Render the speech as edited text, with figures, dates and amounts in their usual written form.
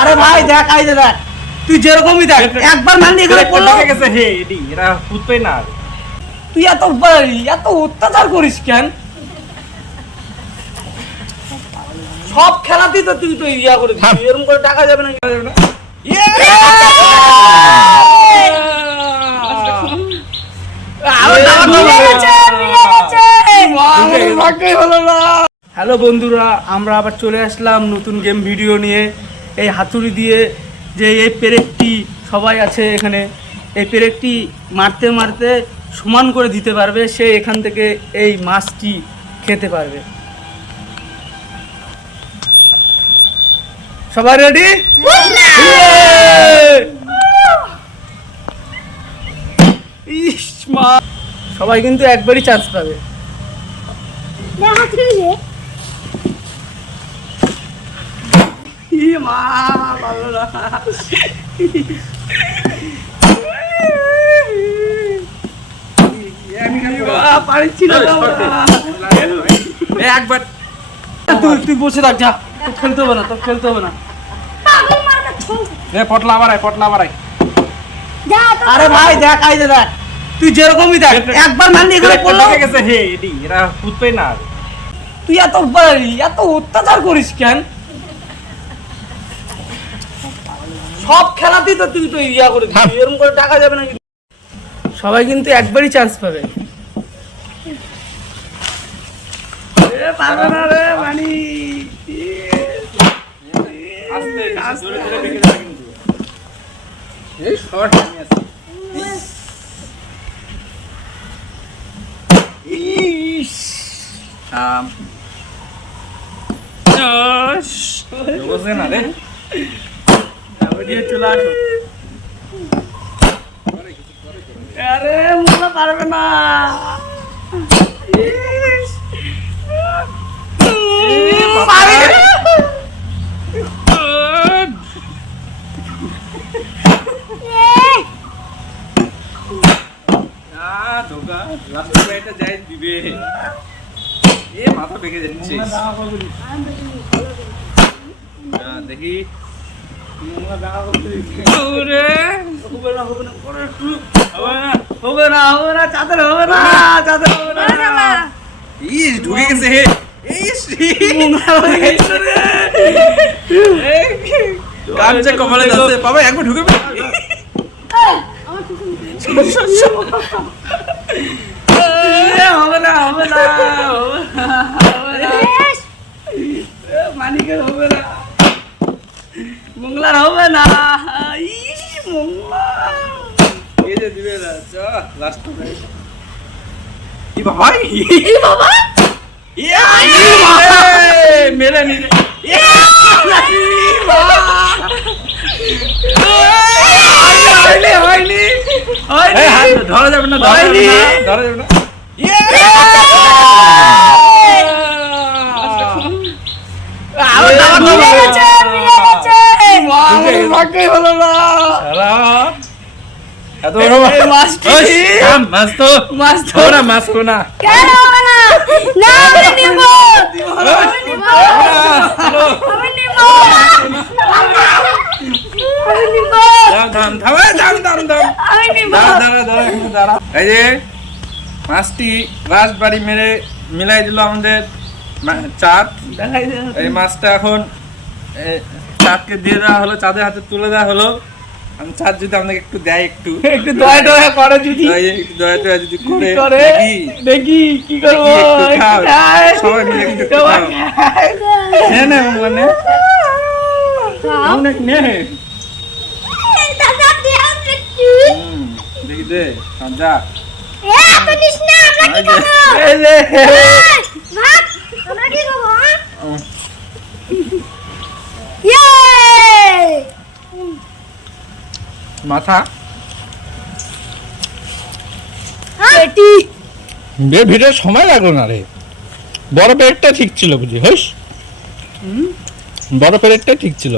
আরে ভাই দেখ আইতে দেখ তুই যেরকমই দেখ একবার মারলি এখানে পড়লো গেছে হে এডি এরা ফুটবে না তুই এত অত্যাচার করিস কেন সব খেলাতেই তো তুই তো ইয়া করে দিস এরকম করে টাকা যাবে না হ্যালো বন্ধুরা, আমরা আবার চলে আসলাম নতুন গেম ভিডিও নিয়ে। এই হাতুড়ি দিয়ে যে এই পেরেকটি সবাই আছে এখানে, এই পেরেকটি মারতে মারতে সমান করে দিতে পারবে, সে এখান থেকে এই মাছটি খেতে পারবে। সবাই রেডি? সবাই কিন্তু একবারই চান্স পাবে। একবার তুই বসে থাক, যা, তোর খেলতে হবে না, তোর খেলতে হবে না। পটলা বাড়াই আরে ভাই দেখ আইতে দেখ তুই যেরকমই দেখ একবার মারলি এখানে পড়লো গেছে হে এডি এরা ফুটবে না তুই এত অত্যাচার করিস কেন সব খেলাতেই তো তুই তো ইয়া করে দিস এরকম করে টাকা যাবে না। সবাই কিন্তু একবারই চান্স পাবে। পারবে না রে মানি জোরে জোরে বেঁকে যাবে কিন্তু এই শর্ট আমি আছি বসে না রে চলে আসো। আরে মোলা পারবে না, মাথা পেকে যাচ্ছে দেখি হবে না চাদর হবে না, চাদর হবে না। ঢুকে গেছে হে কামচে কপালে যাচ্ছে বাবা একবার ঢুকে হবে না মানিকের হবে না, মঙ্গলার হবে না, এই যে দিবে না চ লাস্ট কি বাবা মেরে নি ধরা যাবে না এই যে মাছটি লাস্ট বাড়ি মেরে মিলাই দিল আমাদের চাঁদ। এই মাছটা এখন চাঁদকে দিয়ে দেওয়া হলো, চাঁদের হাতে তুলে দেওয়া হলো। আমি চাঁদ যদি আপনাকে একটু দেয়, একটু দয়া টয়া করে যদি দয়া টয়া যদি করে দেখি কি করবো, সবাই মিলে একটু খাও নে মানে অনেক নে দেখি দে যা মাথা ভিড়ে সময় লাগলো না রে, বড় পেরেকটা ঠিক ছিল বুঝি, হইস বড় পেরেকটা ঠিক ছিল।